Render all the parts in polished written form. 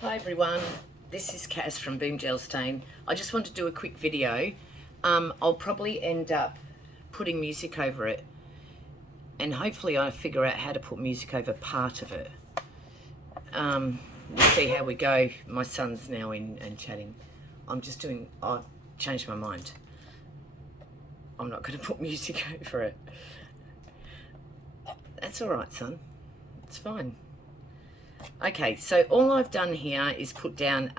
Hi everyone, this is Kaz from Boom Gel Stain. I just want to do a quick video. I'll probably end up putting music over it, and hopefully I figure out how to put music over part of it. We'll see how we go. My son's now in and chatting. I've changed my mind. I'm not going to put music over it. That's all right, son. It's fine. Okay, so all I've done here is put down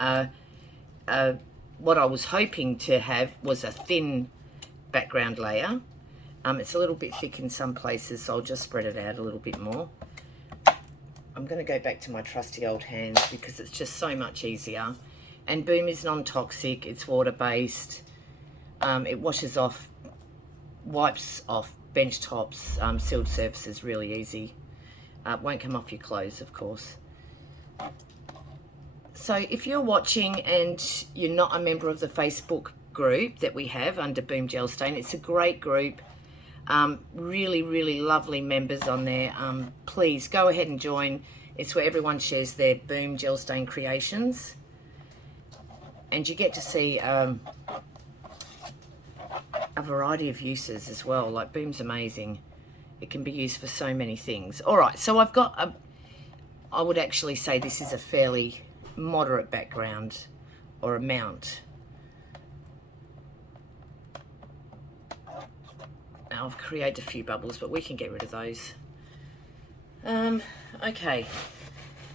what I was hoping to have was a thin background layer. It's a little bit thick in some places, so I'll just spread it out a little bit more. I'm going to go back to my trusty old hands because it's just so much easier. And Boom is non-toxic, it's water-based. It washes off, wipes off bench tops, sealed surfaces really easy. Won't come off your clothes, of course. So if you're watching and you're not a member of the Facebook group that we have under Boom Gel Stain, it's a great group. Really lovely members on there. Please go ahead and join. It's where everyone shares their Boom Gel Stain creations. And you get to see a variety of uses as well. Like, Boom's amazing. It can be used for so many things. All right, so I've got I would actually say this is a fairly moderate background or amount. Now I've created a few bubbles, but we can get rid of those. Okay,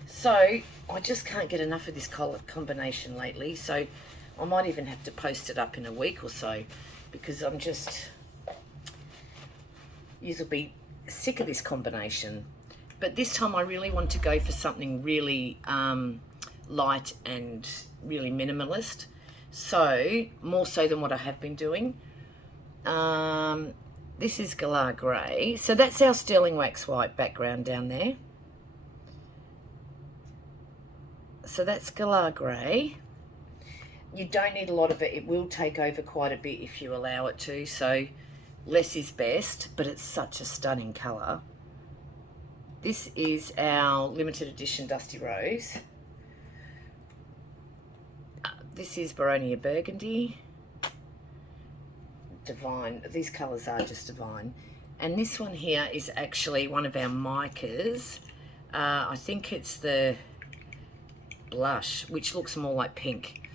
so I just can't get enough of this colour combination lately, so I might even have to post it up in a week or so, because I'm just, you'll be sick of this combination. But this time I really want to go for something really light and really minimalist. So, more so than what I have been doing. This is Galar Grey. So that's our Sterling Wax White background down there. So that's Galar Grey. You don't need a lot of it. It will take over quite a bit if you allow it to. So less is best, but it's such a stunning colour. This is our limited edition Dusty Rose. This is Baronia Burgundy. Divine. These colours are just divine. And this one here is actually one of our micas. I think it's the blush, which looks more like pink.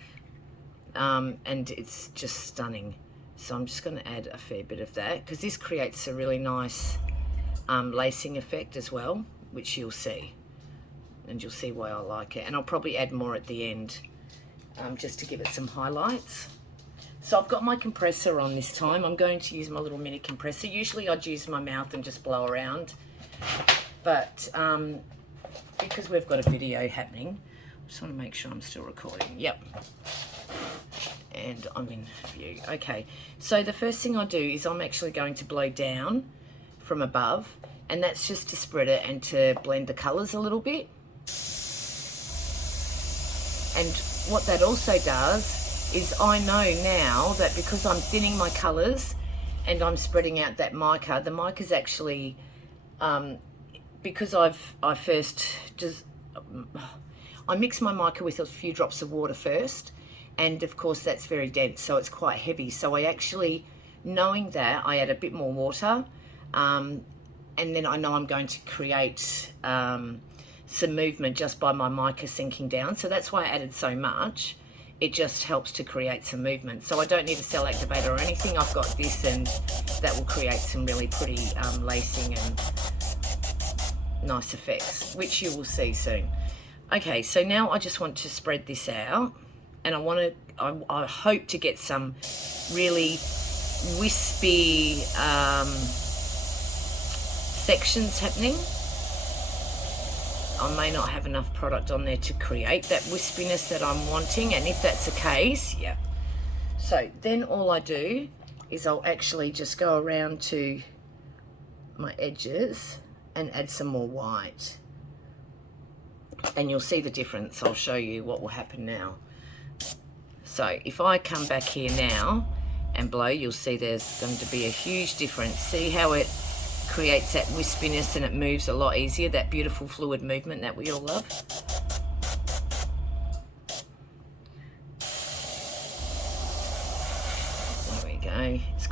And it's just stunning. So I'm just going to add a fair bit of that, because this creates a really nice lacing effect as well, which you'll see. And you'll see why I like it. And I'll probably add more at the end, just to give it some highlights. So I've got my compressor on this time. I'm going to use my little mini compressor. Usually I'd use my mouth and just blow around. But because we've got a video happening, I just want to make sure I'm still recording. Yep. And I'm in view. Okay, so the first thing I do is I'm actually going to blow down from above, and that's just to spread it and to blend the colours a little bit. And what that also does is I know now that because I'm thinning my colours and I'm spreading out that mica, the mica's actually, because I mix my mica with a few drops of water first, and of course that's very dense, so it's quite heavy. So I actually, knowing that, I add a bit more water, and then I know I'm going to create some movement just by my mica sinking down. So that's why I added so much. It just helps to create some movement. So I don't need a cell activator or anything. I've got this, and that will create some really pretty lacing and nice effects, which you will see soon. Okay, so now I just want to spread this out. And I hope to get some really wispy sections happening. I may not have enough product on there to create that wispiness that I'm wanting, and if that's the case, yeah. So then all I do is I'll actually just go around to my edges and add some more white. And you'll see the difference. I'll show you what will happen now. So if I come back here now and blow, you'll see there's going to be a huge difference. See how it creates that wispiness, and it moves a lot easier, that beautiful fluid movement that we all love.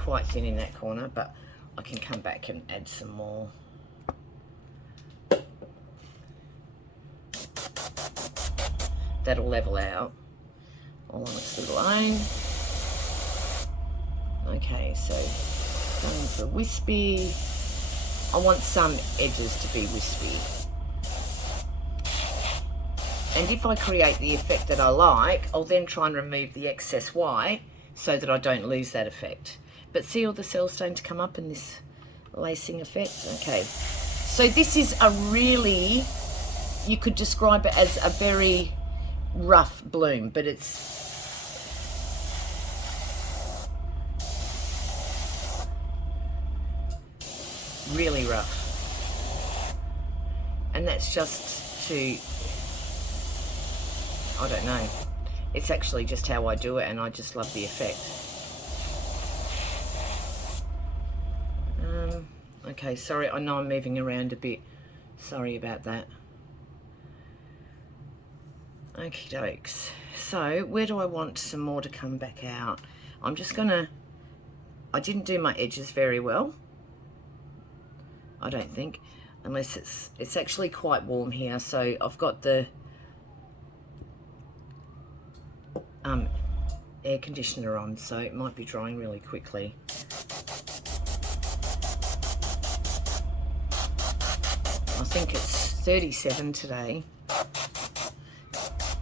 quite thin in that corner, but I can come back and add some more. That'll level out all on its little own. Okay, so going for wispy. I want some edges to be wispy. And if I create the effect that I like, I'll then try and remove the excess white so that I don't lose that effect. But see all the cells starting to come up in this lacing effect? Okay, so this is a really, you could describe it as a very rough bloom, but it's really rough. And that's just to, I don't know, it's actually just how I do it, and I just love the effect. Okay, sorry, I know I'm moving around a bit. Sorry about that. Okie dokes. So where do I want some more to come back out? I'm just gonna, I didn't do my edges very well, I don't think, unless it's actually quite warm here. So I've got the air conditioner on, so it might be drying really quickly. I think it's 37 today.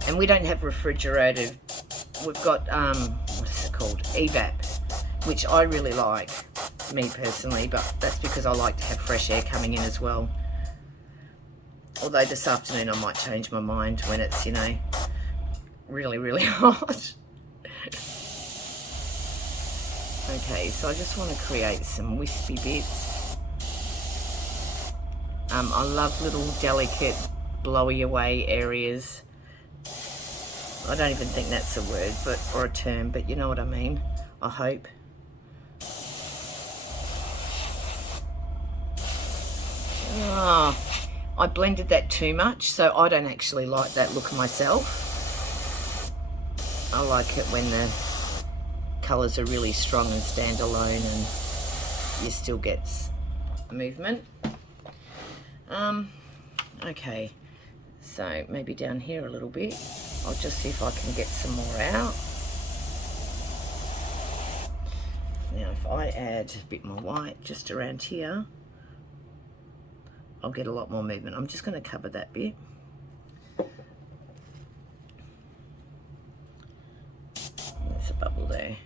And we don't have refrigerated. We've got, what is it called? Evap, which I really like, me personally, but that's because I like to have fresh air coming in as well. Although this afternoon I might change my mind when it's, you know, really, really hot. Okay, so I just want to create some wispy bits. I love little delicate blowy away areas. I don't even think that's a word, but or a term, but you know what I mean, I hope. Oh, I blended that too much, so I don't actually like that look myself. I like it when the colours are really strong and stand alone and you still get movement. Okay, so maybe down here a little bit. I'll just see if I can get some more out. Now if I add a bit more white just around here, I'll get a lot more movement. I'm just going to cover that bit. There's a bubble there.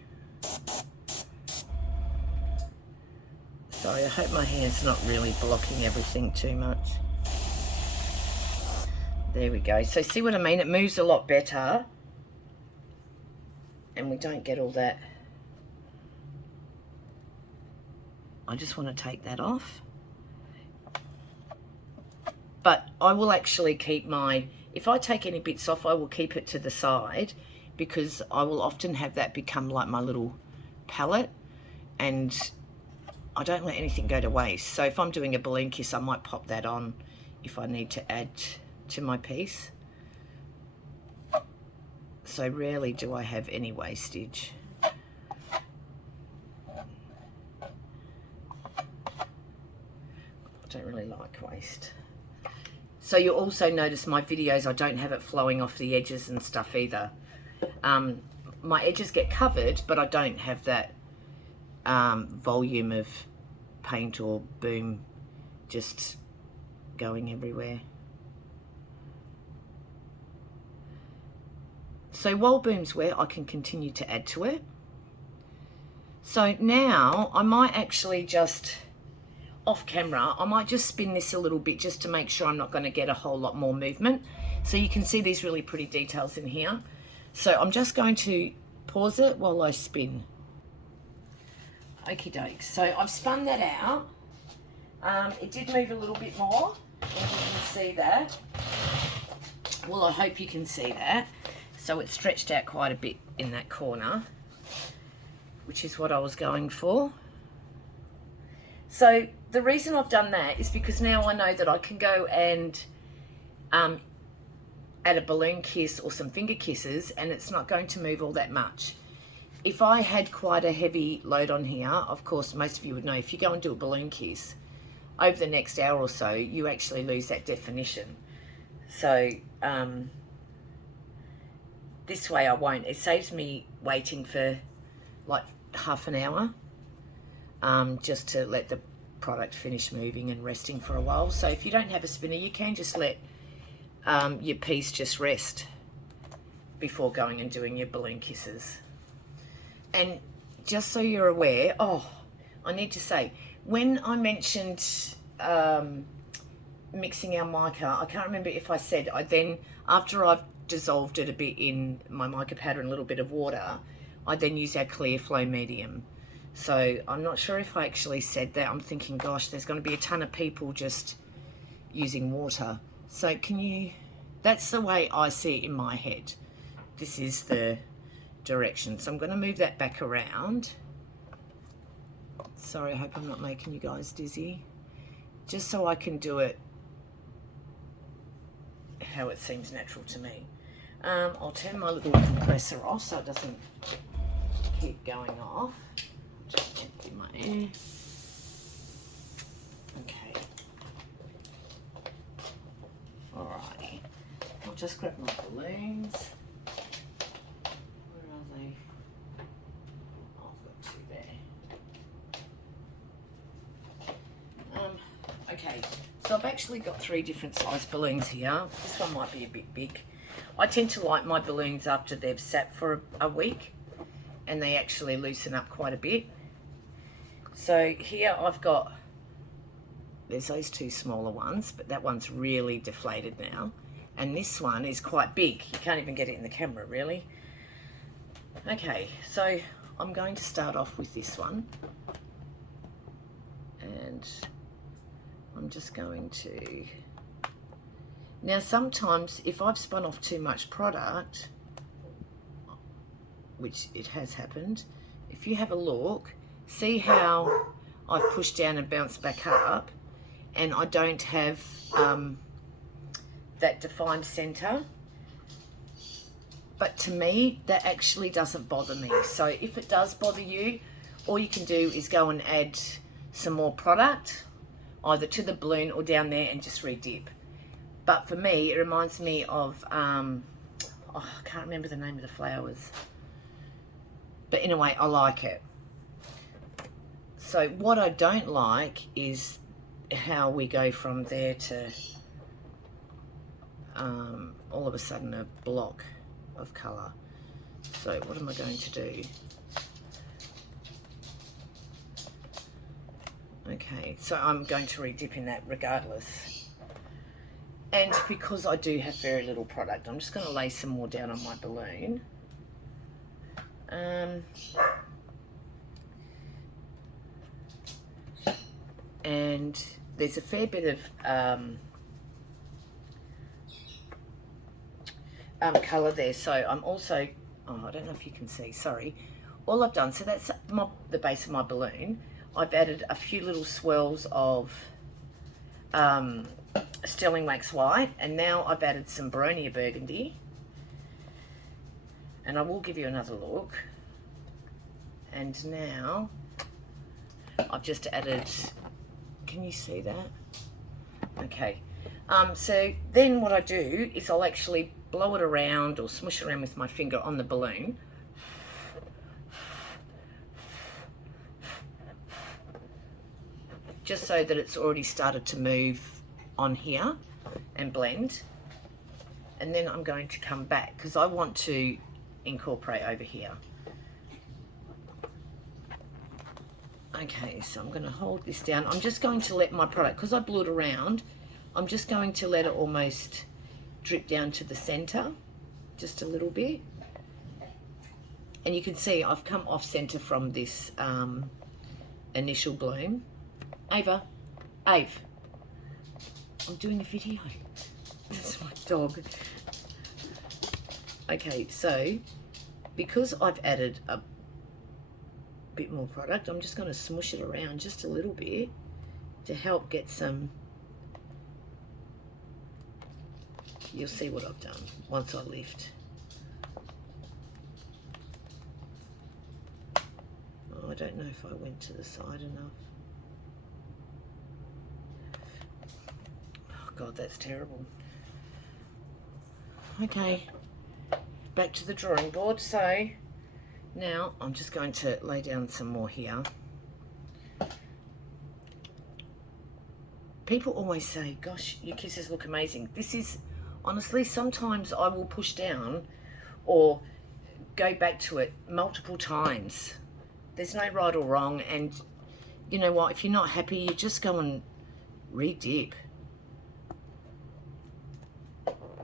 Sorry, I hope my hand's not really blocking everything too much. There we go. So see what I mean? It moves a lot better. And we don't get all that. I just want to take that off. But I will actually keep my, if I take any bits off, I will keep it to the side, because I will often have that become like my little palette, and I don't let anything go to waste. So if I'm doing a balloon kiss, I might pop that on if I need to add to my piece. So rarely do I have any wastage. I don't really like waste. So you'll also notice my videos, I don't have it flowing off the edges and stuff either. My edges get covered, but I don't have that volume of paint or boom just going everywhere. So while boom's wet, I can continue to add to it. So now I might actually just, off camera, I might just spin this a little bit just to make sure I'm not going to get a whole lot more movement. So you can see these really pretty details in here. So I'm just going to pause it while I spin. Okie doke. So I've spun that out. It did move a little bit more, and you can see that. Well, I hope you can see that. So it stretched out quite a bit in that corner, which is what I was going for. So the reason I've done that is because now I know that I can go and add a balloon kiss or some finger kisses, and it's not going to move all that much. if I had quite a heavy load on here, of course, most of you would know, if you go and do a balloon kiss, over the next hour or so, you actually lose that definition. So this way I won't. It saves me waiting for like half an hour just to let the product finish moving and resting for a while. So if you don't have a spinner, you can just let your piece just rest before going and doing your balloon kisses. And just so you're aware, I need to say, when I mentioned mixing our mica, I can't remember if I said, after I've dissolved it a bit in my mica powder and a little bit of water, I then use our clear flow medium. So I'm not sure if I actually said that. I'm thinking, gosh, there's going to be a ton of people just using water. So that's the way I see it in my head. This is the direction. So I'm going to move that back around. Sorry, I hope I'm not making you guys dizzy. Just so I can do it how it seems natural to me. I'll turn my little compressor off so it doesn't keep going off. Just empty my air. Okay. Alrighty. I'll just grab my balloons. Where are they? Oh, I've got two there. Okay, so I've actually got 3 different size balloons here. This one might be a bit big. I tend to like my balloons after they've sat for a week, and they actually loosen up quite a bit. So here there's those 2 smaller ones, but that one's really deflated now. And this one is quite big. You can't even get it in the camera, really. Okay, so I'm going to start off with this one. And I'm just going to... Now, sometimes if I've spun off too much product, which it has happened, if you have a look, see how I've pushed down and bounced back up, and I don't have that defined center. But to me, that actually doesn't bother me. So if it does bother you, all you can do is go and add some more product, either to the balloon or down there, and just re-dip. But for me, it reminds me of, I can't remember the name of the flowers. But anyway, I like it. So what I don't like is how we go from there to all of a sudden a block of colour. So what am I going to do? Okay, so I'm going to re-dip in that regardless. And because I do have very little product, I'm just going to lay some more down on my balloon. And there's a fair bit of colour there. So I'm also, I don't know if you can see, sorry. All I've done, so that's the base of my balloon. I've added a few little swirls of Sterling Wax White, and now I've added some Baronia Burgundy, and I will give you another look. And now I've just added, can you see that? Okay, so then what I do is I'll actually blow it around or smush it around with my finger on the balloon. Just so that it's already started to move on here and blend. And then I'm going to come back because I want to incorporate over here. Okay, so I'm going to hold this down. I'm just going to let my product, because I blew it around, I'm just going to let it almost drip down to the center, just a little bit. And you can see I've come off center from this initial bloom. Ava, I'm doing a video. That's my dog. Okay, so because I've added a bit more product, I'm just going to smush it around just a little bit to help get some. You'll see what I've done once I lift. don't know if I went to the side enough. Oh God, that's terrible. Okay, back to the drawing board. So now I'm just going to lay down some more here. People always say, gosh, your kisses look amazing. This is, honestly, sometimes I will push down or go back to it multiple times. There's no right or wrong, and you know what, if you're not happy, you just go and re-dip.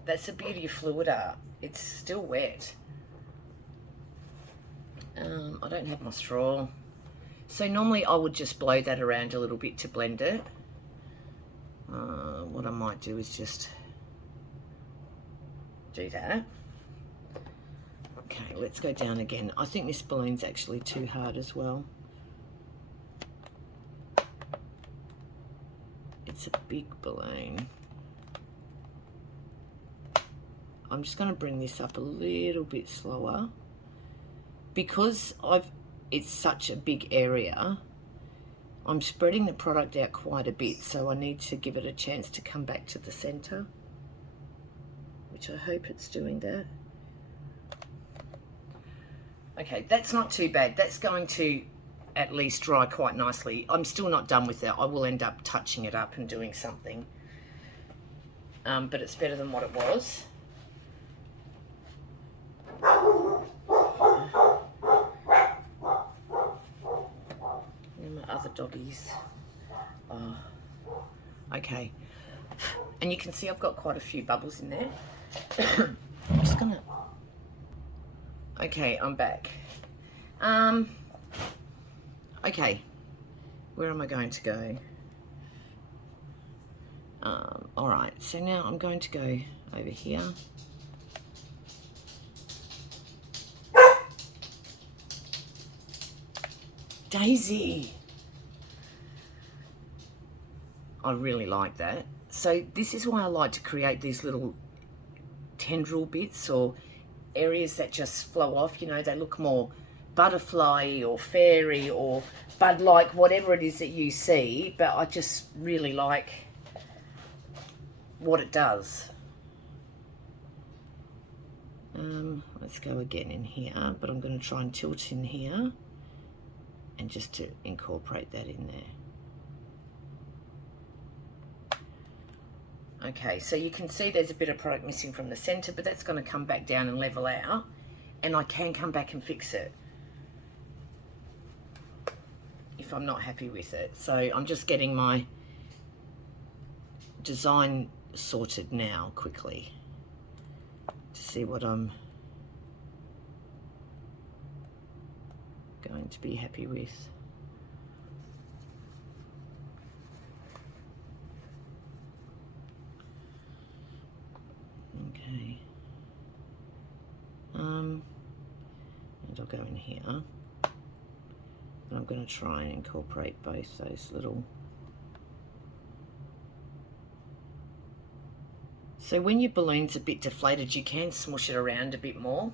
That's the beauty of fluid art. It's still wet. I don't have my straw. So normally I would just blow that around a little bit to blend it. What I might do is just do that. Okay, let's go down again. I think this balloon's actually too hard as well. It's a big balloon. I'm just going to bring this up a little bit slower because it's such a big area. I'm spreading the product out quite a bit, so I need to give it a chance to come back to the center, which I hope it's doing that. Okay, that's not too bad. That's going to at least dry quite nicely. I'm still not done with that. I will end up touching it up and doing something, but it's better than what it was. And my other doggies. Oh. Okay, and you can see I've got quite a few bubbles in there. I'm just gonna... Okay, I'm back. Okay, where am I going to go? All right, so now I'm going to go over here. Daisy! I really like that. So this is why I like to create these little tendril bits or areas that just flow off. You know, they look more butterfly or fairy or bud-like, whatever it is that you see, but I just really like what it does. Let's go again in here, but I'm going to try and tilt in here and just to incorporate that in there. Okay, so you can see there's a bit of product missing from the center, but that's going to come back down and level out, and I can come back and fix it if I'm not happy with it. So I'm just getting my design sorted now quickly to see what I'm going to be happy with. Okay. And I'll go in here. And I'm going to try and incorporate both those little... So when your balloon's a bit deflated, you can smush it around a bit more.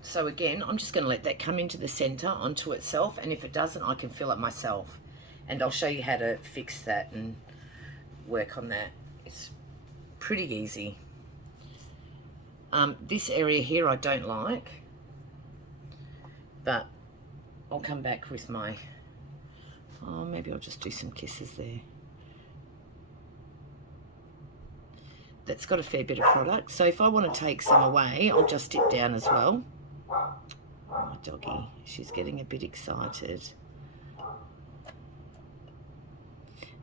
So again, I'm just going to let that come into the center onto itself, and if it doesn't, I can fill it myself. And I'll show you how to fix that and work on that. It's pretty easy. This area here I don't like, but I'll come back with my... Oh, maybe I'll just do some kisses there. That's got a fair bit of product, so if I want to take some away, I'll just dip down as well. Oh, my doggy, she's getting a bit excited.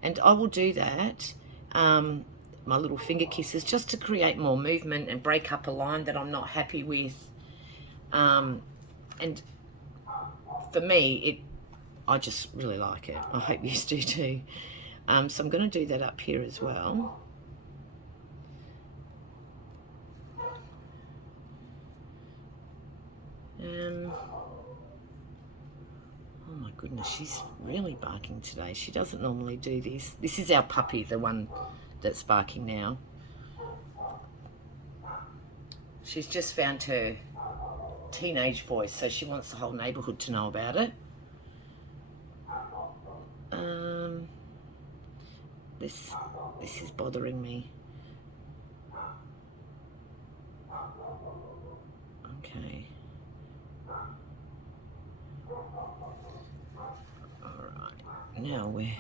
And I will do that, my little finger kisses, just to create more movement and break up a line that I'm not happy with. And for me, I just really like it. I hope you do too. So I'm going to do that up here as well. Oh my goodness, she's really barking today. She doesn't normally do this. This is our puppy, the one that's barking now. She's just found her teenage voice, so she wants the whole neighbourhood to know about it. This is bothering me. Okay. All right. Now we're...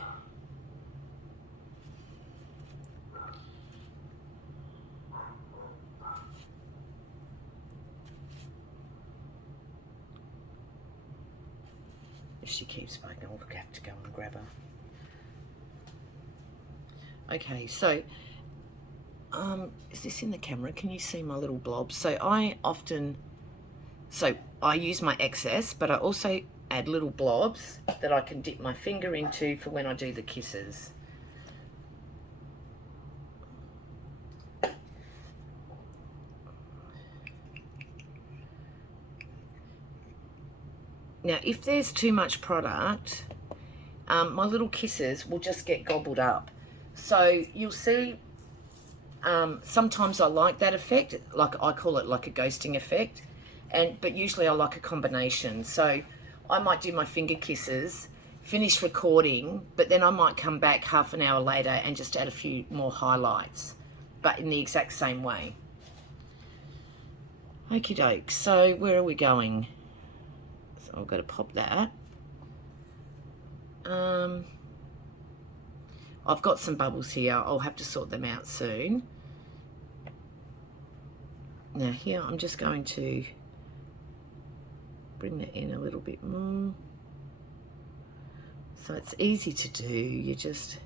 If she keeps barking, I'll have to go and grab her. Okay, so is this in the camera? Can you see my little blobs? So I use my excess, but I also add little blobs that I can dip my finger into for when I do the kisses. Now, if there's too much product, my little kisses will just get gobbled up. So you'll see, sometimes I like that effect, like I call it like a ghosting effect, but usually I like a combination. So I might do my finger kisses, finish recording, but then I might come back half an hour later and just add a few more highlights, but in the exact same way. Okie doke, so where are we going? So I've got to pop that. I've got some bubbles here. I'll have to sort them out soon. Now here I'm just going to bring that in a little bit more. So it's easy to do. You just...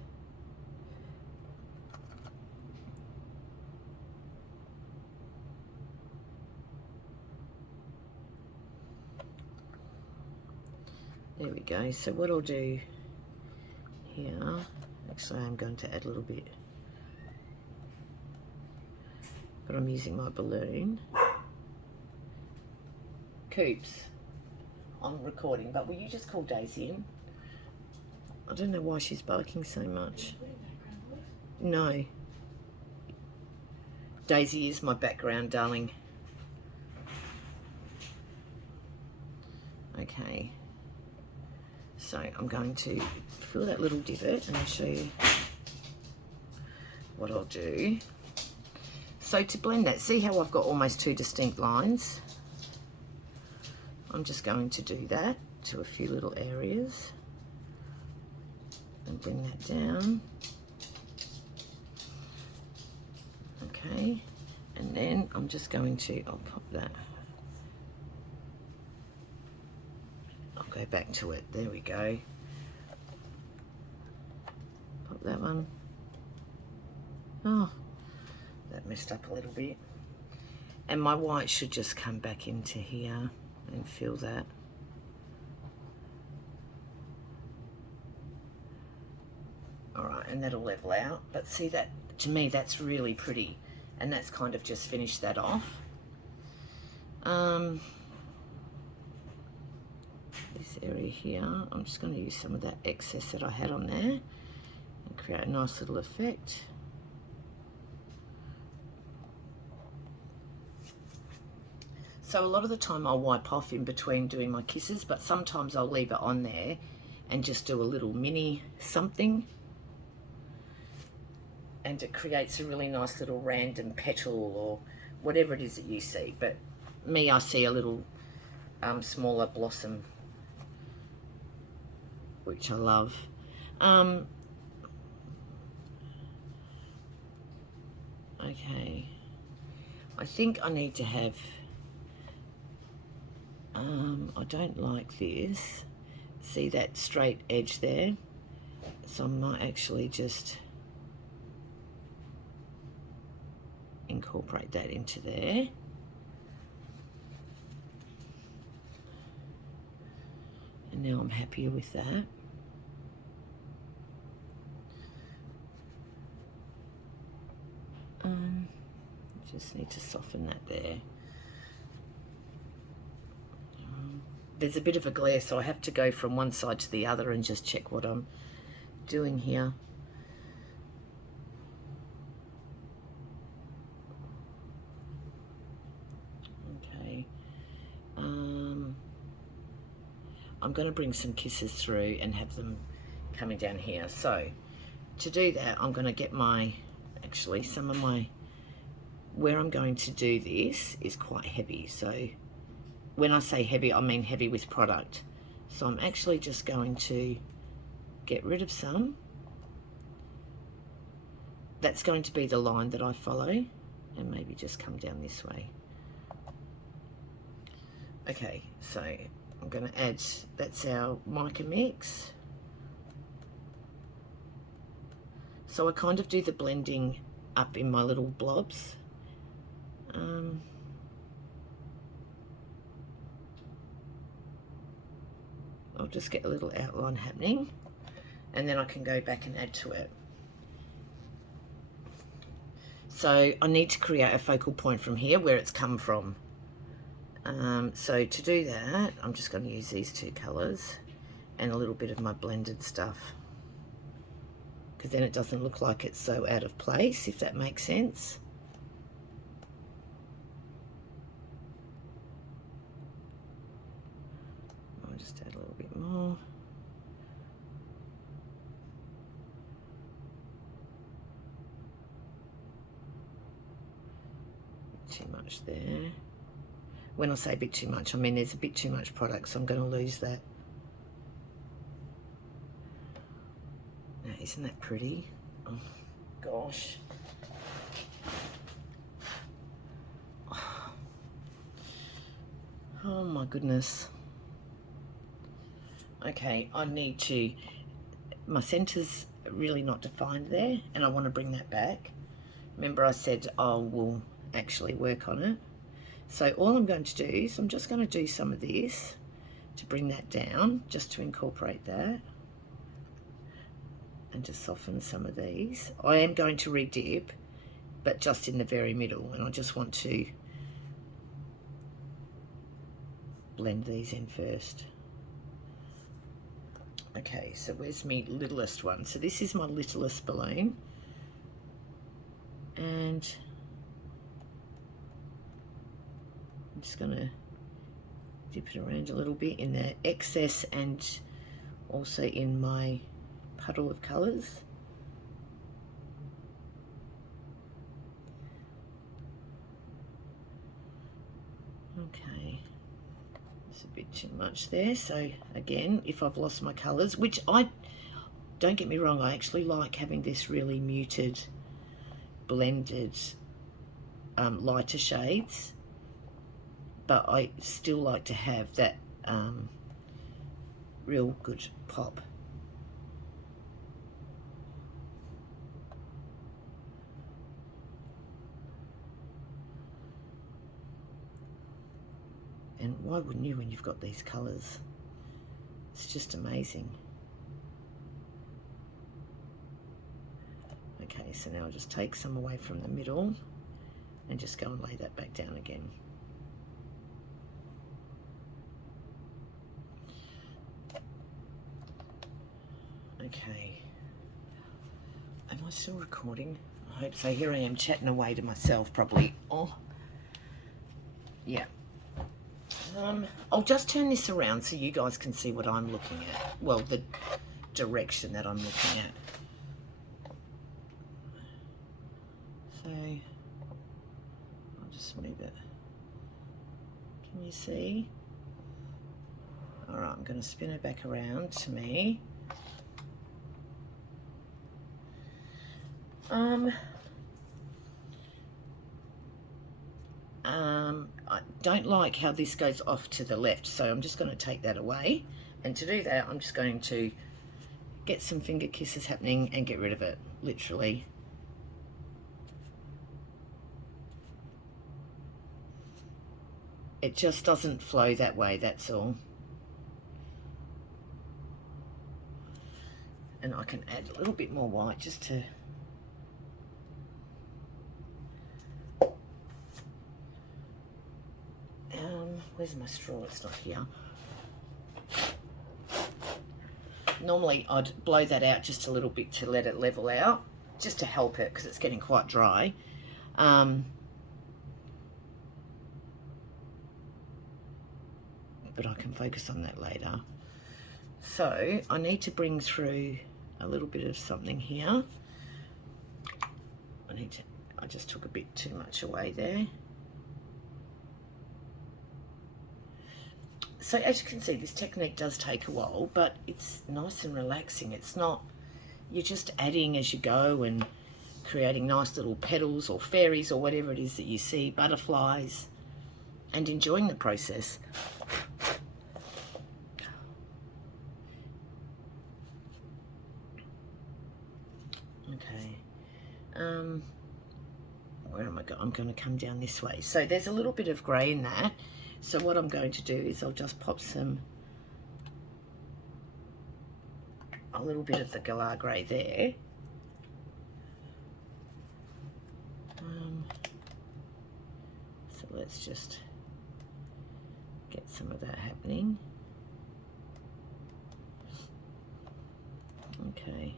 There we go. So what I'll do here, actually I'm going to add a little bit, but I'm using my balloon. Coops, I'm recording, but will you just call Daisy in? I don't know why she's barking so much. No. Daisy is my background, darling. Okay. So I'm going to fill that little divot and I'll show you what I'll do. So to blend that, see how I've got almost two distinct lines? I'm just going to do that to a few little areas and bring that down. Okay, and then I'm just going to, I'll pop that. Go back to it. There we go. Pop that one. Oh, that messed up a little bit. And my white should just come back into here and fill that. All right, and that'll level out. But see, that to me that's really pretty, and that's kind of just finished that off. This area here, I'm just going to use some of that excess that I had on there and create a nice little effect. So a lot of the time I'll wipe off in between doing my kisses, but sometimes I'll leave it on there and just do a little mini something, and it creates a really nice little random petal or whatever it is that you see. But me, I see a little smaller blossom, which I love. Okay, I think I need to have, I don't like this. See that straight edge there? So I might actually just incorporate that into there. And now I'm happier with that. Just need to soften that there. There's a bit of a glare, so I have to go from one side to the other and just check what I'm doing here. Okay. I'm going to bring some kisses through and have them coming down here. So to do that, I'm going to get my, actually some of my, where I'm going to do this is quite heavy. So when I say heavy, I mean heavy with product. So I'm actually just going to get rid of some. That's going to be the line that I follow, and maybe just come down this way. Okay, so I'm going to add, that's our mica mix. So I kind of do the blending up in my little blobs. I'll just get a little outline happening, and then I can go back and add to it. So I need to create a focal point from here where it's come from. So to do that, I'm just going to use these two colours and a little bit of my blended stuff, because then it doesn't look like it's so out of place, if that makes sense. I'll just add a little bit more. Too much there. When I say a bit too much, I mean there's a bit too much product, so I'm going to lose that. Now, isn't that pretty? Oh gosh. Oh my goodness. Okay, I need to, my centre's really not defined there, and I want to bring that back. Remember I said I will actually work on it. So all I'm going to do is I'm just going to do some of this to bring that down, just to incorporate that, and to soften some of these. I am going to redip, but just in the very middle, and I just want to blend these in first. Okay, so where's my littlest one? So this is my littlest balloon, and I'm just going to dip it around a little bit in the excess and also in my puddle of colours. Okay, it's a bit too much there. So again, if I've lost my colours, which I, don't get me wrong, I actually like having this really muted, blended, lighter shades, but I still like to have that real good pop. And why wouldn't you when you've got these colours? It's just amazing. Okay, so now I'll just take some away from the middle and just go and lay that back down again. Okay, am I still recording? I hope so. Here I am chatting away to myself probably. Oh, yeah. I'll just turn this around so you guys can see what I'm looking at. Well, the direction that I'm looking at. So, I'll just move it. Can you see? All right, I'm going to spin it back around to me. I don't like how this goes off to the left, so I'm just going to take that away, and to do that I'm just going to get some finger kisses happening and get rid of it, literally. It just doesn't flow that way, that's all. And I can add a little bit more white just to where's my straw? It's not here. Normally I'd blow that out just a little bit to let it level out, just to help it, because it's getting quite dry. But I can focus on that later. So I need to bring through a little bit of something here. I just took a bit too much away there. So as you can see, this technique does take a while, but it's nice and relaxing. It's not, you're just adding as you go and creating nice little petals or fairies or whatever it is that you see, butterflies, and enjoying the process. Okay. Where am I going? I'm going to come down this way. So there's a little bit of grey in that. So what I'm going to do is I'll just pop a little bit of the galah grey there. So let's just get some of that happening. Okay.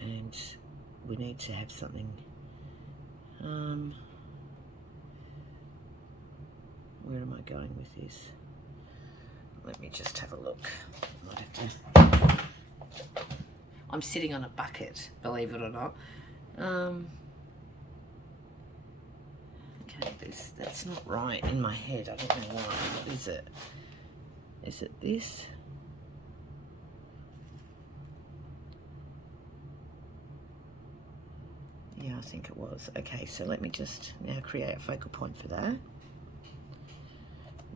And we need to have something, where am I going with this? Let me just have a look. Might have to, I'm sitting on a bucket, believe it or not. Okay, that's not right in my head. I don't know why. What is it? Is it this? Yeah, I think it was. Okay, so let me just now create a focal point for that. And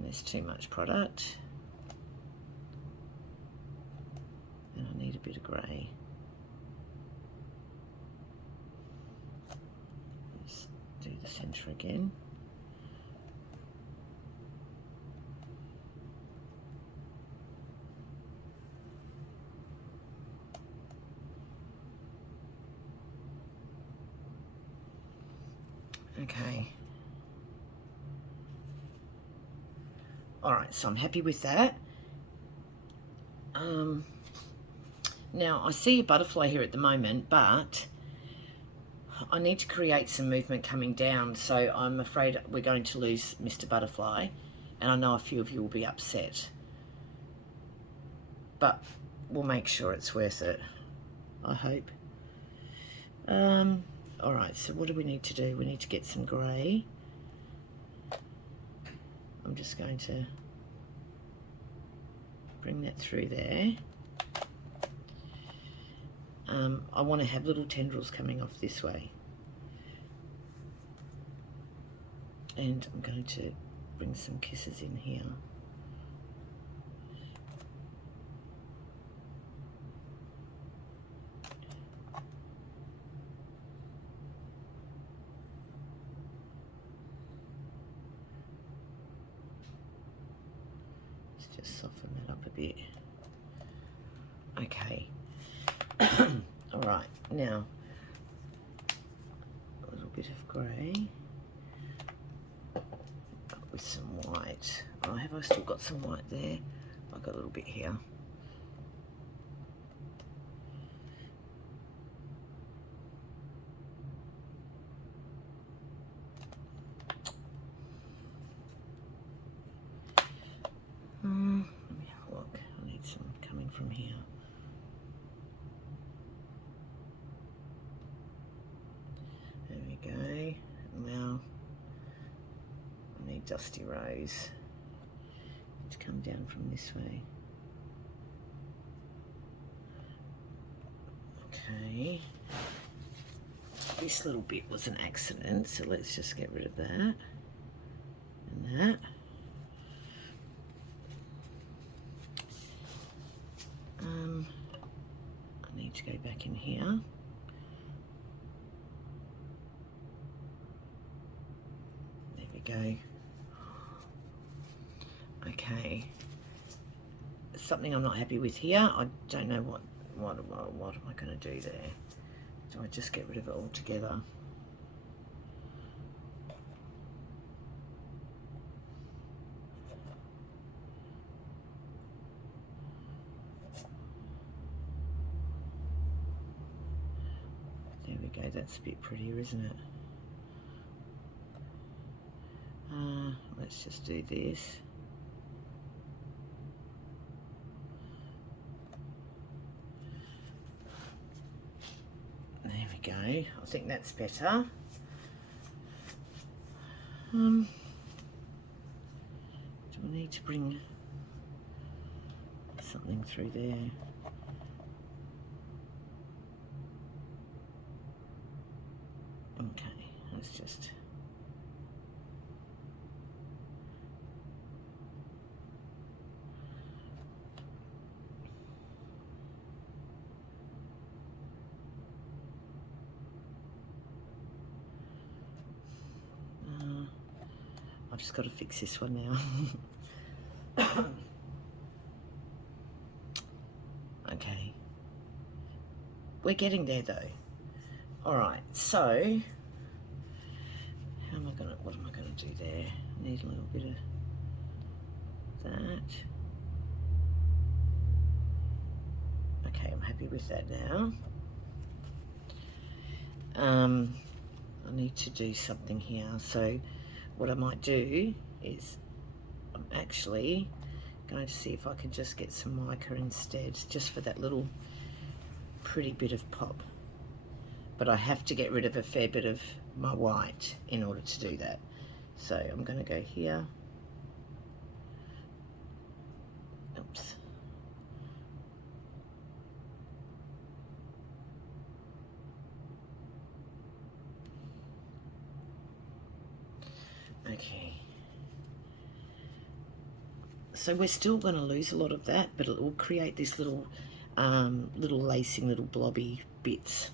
there's too much product. And I need a bit of grey. Let's do the centre again. Okay. All right, so I'm happy with that. Now I see a butterfly here at the moment, but I need to create some movement coming down, so I'm afraid we're going to lose Mr. Butterfly, and I know a few of you will be upset, but we'll make sure it's worth it, I hope. All right, so what do we need to do? We need to get some grey. I'm just going to bring that through there. I want to have little tendrils coming off this way. And I'm going to bring some kisses in here. Let's just soften that up a bit. Okay. All right, now a little bit of grey with some white. Oh, have I still got some white there? I've got a little bit here. Let me have a look. I need some coming from here. There we go. Now I need Dusty Rose to come down from this way. Okay. This little bit was an accident, so let's just get rid of that and that. I need to go back in here. There we go. Okay. Something I'm not happy with here. I don't know what am I going to do there? Do I just get rid of it altogether? There we go, that's a bit prettier, isn't it? Let's just do this. There we go. I think that's better. Do I need to bring something through there? Okay, let's just... I've just got to fix this one now. Okay. We're getting there though. Alright, so what am I gonna do there? I need a little bit of that. Okay, I'm happy with that now. I need to do something here. So what I might do is I'm actually going to see if I can just get some mica instead, just for that little pretty bit of pop. But I have to get rid of a fair bit of my white in order to do that. So I'm going to go here. Oops. Okay. So we're still going to lose a lot of that, but it will create this little lacing, little blobby bits.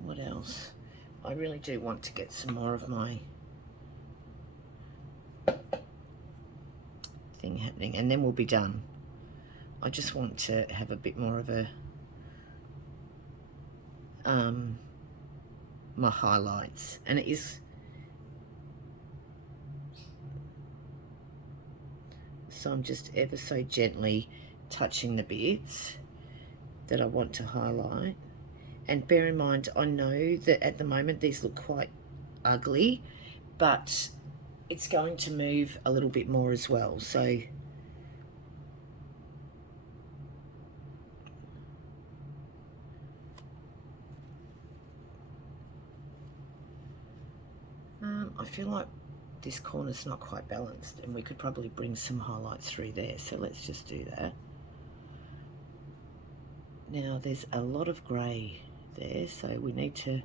What else? I really do want to get some more of my thing happening, and then we'll be done. I just want to have a bit more of a my highlights, and it is so I'm just ever so gently touching the bits that I want to highlight. And bear in mind, I know that at the moment these look quite ugly, but it's going to move a little bit more as well. So I feel like this corner's not quite balanced, and we could probably bring some highlights through there. So let's just do that. Now there's a lot of grey there, so we need to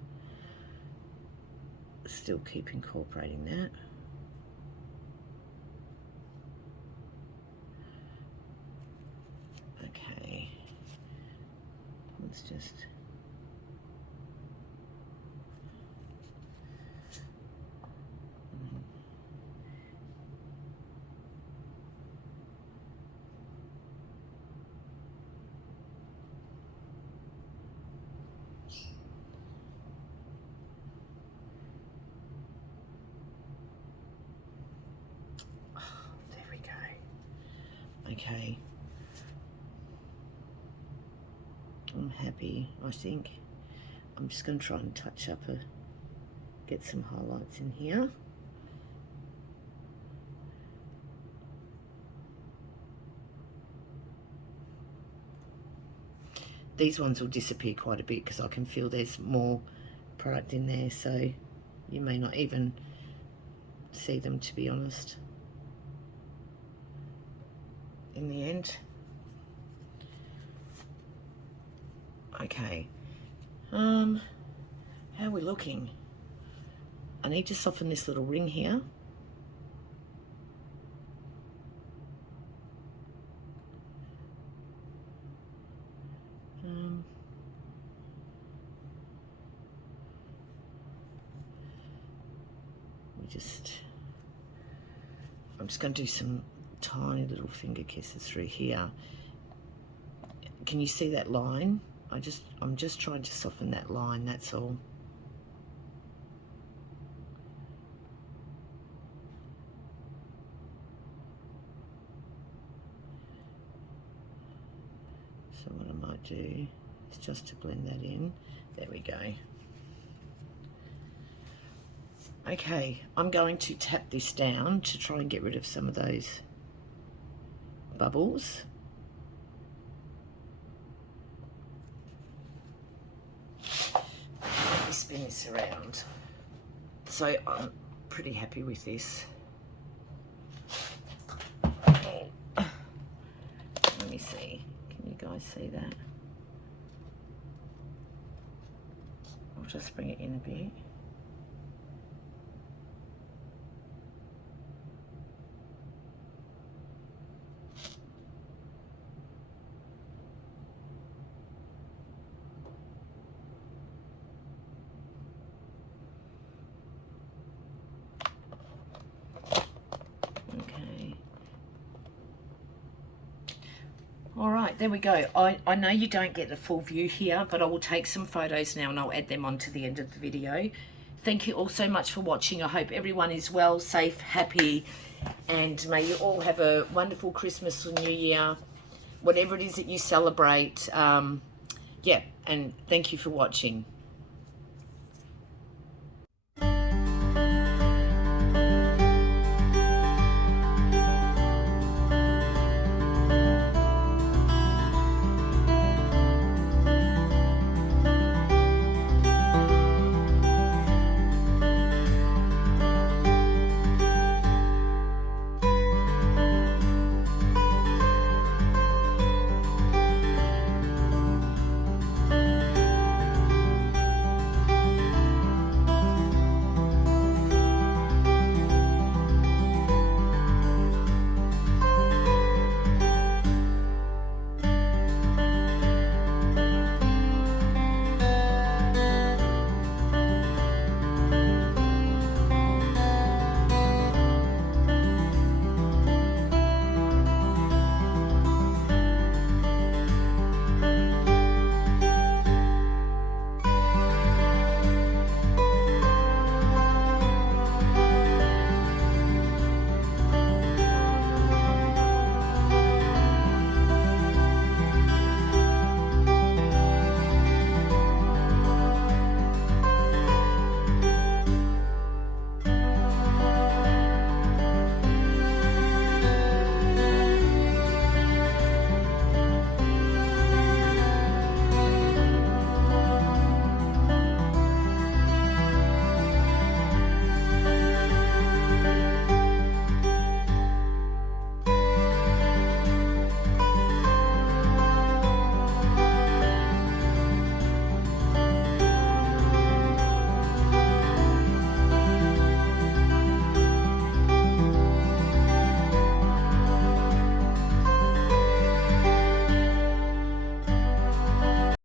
still keep incorporating that. Okay, let's just okay. I'm happy, I think. I'm just going to try and touch up get some highlights in here. These ones will disappear quite a bit because I can feel there's more product in there, so you may not even see them, to be honest, in the end. Okay, how are we looking? I need to soften this little ring here. I'm just going to do some tiny little finger kisses through here. Can you see that line? I'm just trying to soften that line, that's all. So what I might do is just to blend that in. There we go. Okay, I'm going to tap this down to try and get rid of some of those bubbles. Let me spin this around. So I'm pretty happy with this. Let me see. Can you guys see that? I'll just bring it in a bit. All right, there we go. I know you don't get the full view here, but I will take some photos now and I'll add them on to the end of the video. Thank you all so much for watching. I hope everyone is well, safe, happy, and may you all have a wonderful Christmas or New Year, whatever it is that you celebrate. Yeah, and thank you for watching.